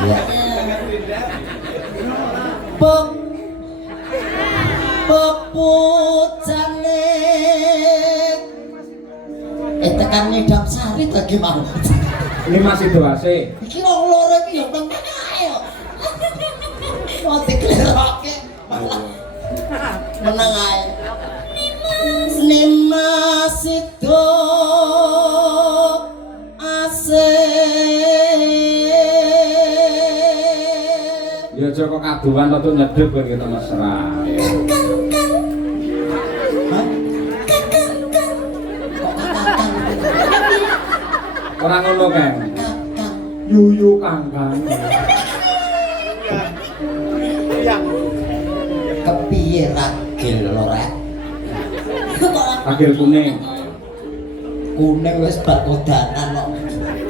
Iya. Pep peputane tekan Nyedap Sari to ki mau. Ini masih doase. Iki wong loro iki yo nang ayo. Mau dikleroke. Menang ae. Nimas itu ya Joko kaduan atau nyedep kan kita mesra. Orang ngono kan. Yuyu kangkang. Kepiye ragil lho rek? Ragil kuning. Kuning wis bak kodanan kok.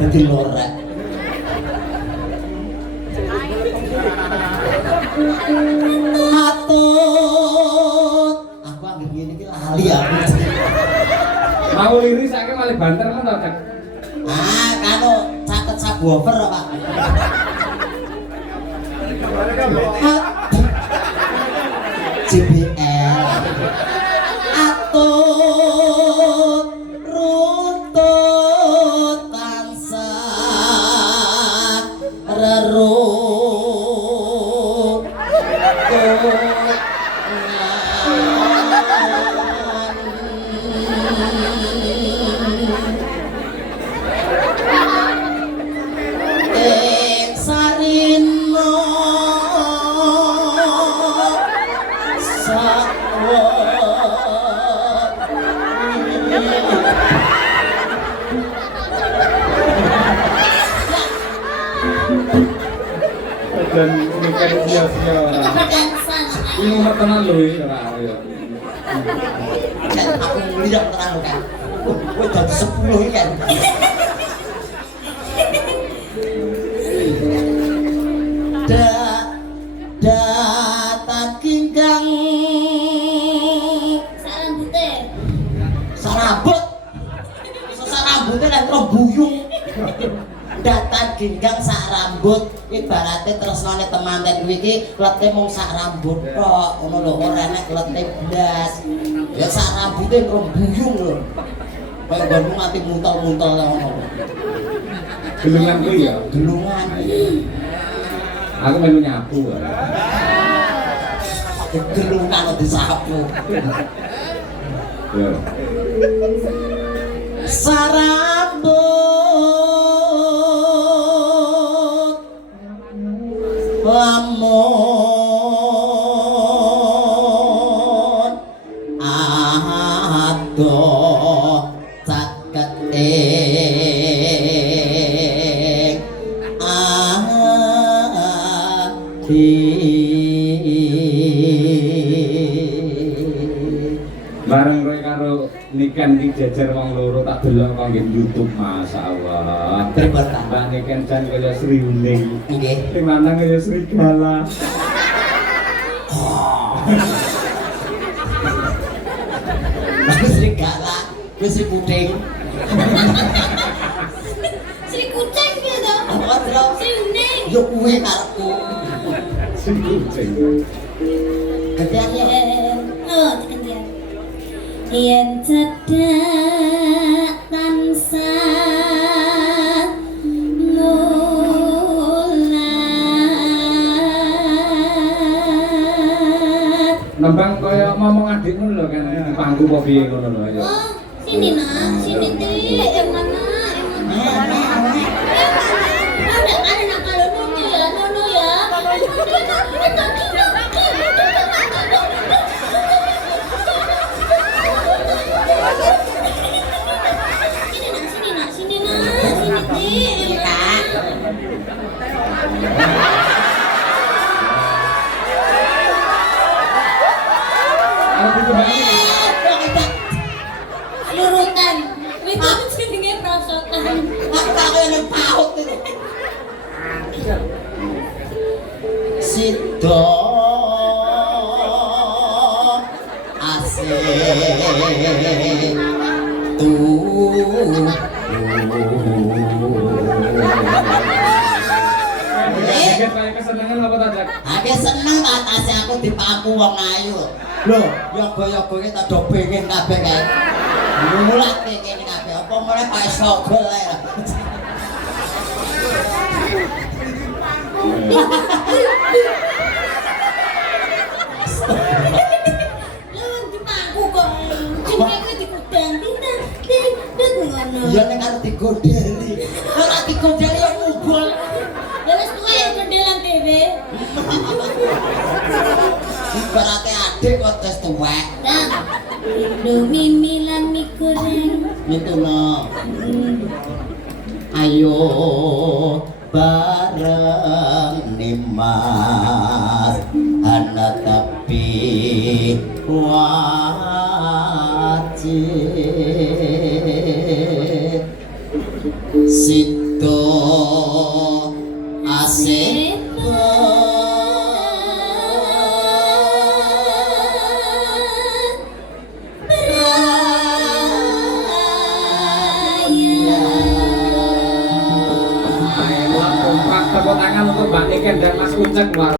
Dadi lorek. Atut. Aku anggere ngene iki lali aku. Mau liris saiki malih banter kan to, Cek? Ah, kanu caket subwoofer Pak. JBL. Atut runtut tansah rerut. Sarino sawo Dan ini kan sia-sia ora. Ini mau tenan lho iki ora ya. Aku ngeliat tenan lho kan. Kowe dadi 10 iki kan. Datang kinggang sarambut sarambutnya dan terbuyung datang kinggang sarambut ibaratnya terus nane temanten iki lete mung sarambut kok ngono lho ora nek lete blas ya sarambutnya terbuyung lho kaya bandung nganti muntel-muntel ngono Gelungan kuwi ya. gelungan Aku melu nyapu. gelungan kok disapu Ya. sarambut lamun adoh caket Bareng kowe karo Niken iki jejer wong loro tak delok kok nggih YouTube masyaallah. Terima Mbak Niken jan kaya Sri Uning. nggih Sing lanang kaya serigala. wis serigala wis kucing Sri kucing gitu. apa terus Sri uning. yo kuwi karepku Sing kucing. gantian ya Oh, gantian. Yen cedak tansah mulat. Nembang kaya ngomong adikmu lho kan di pangku apa piye ngono lho ya. Oh, sini nak, sini Ti. Yang mana? Ada anak kalau Nunu ya, Nunu ya. Sini nak, sini Ti. Arep itu banget. Lurutan. Itu jenenge prosotan. aku kaya ning paut itu sido asik tuh kaget kayak kesenangan apa ta, Jak? Aku seneng ta tasih aku dipaku wong ayu. Lho, yoga-yoga kita do pengen kabeh kae. Mulak kene kabeh apa mulai pae sogol ae. Lawan dipaku kok. Jenenge dikudang dit ngono. Iya nek arep digodeli. Ora digodeli yo ngubul. Ya wis tuwa ya gendelan dhewe. Ibarate adik kok tes tuwek. Nah, Indomie milan mie goreng. Mituno. Ayo bareng nimas ana tapi wajib sido asik Tepuk tangan untuk Mbak Niken dan Mas Ucek.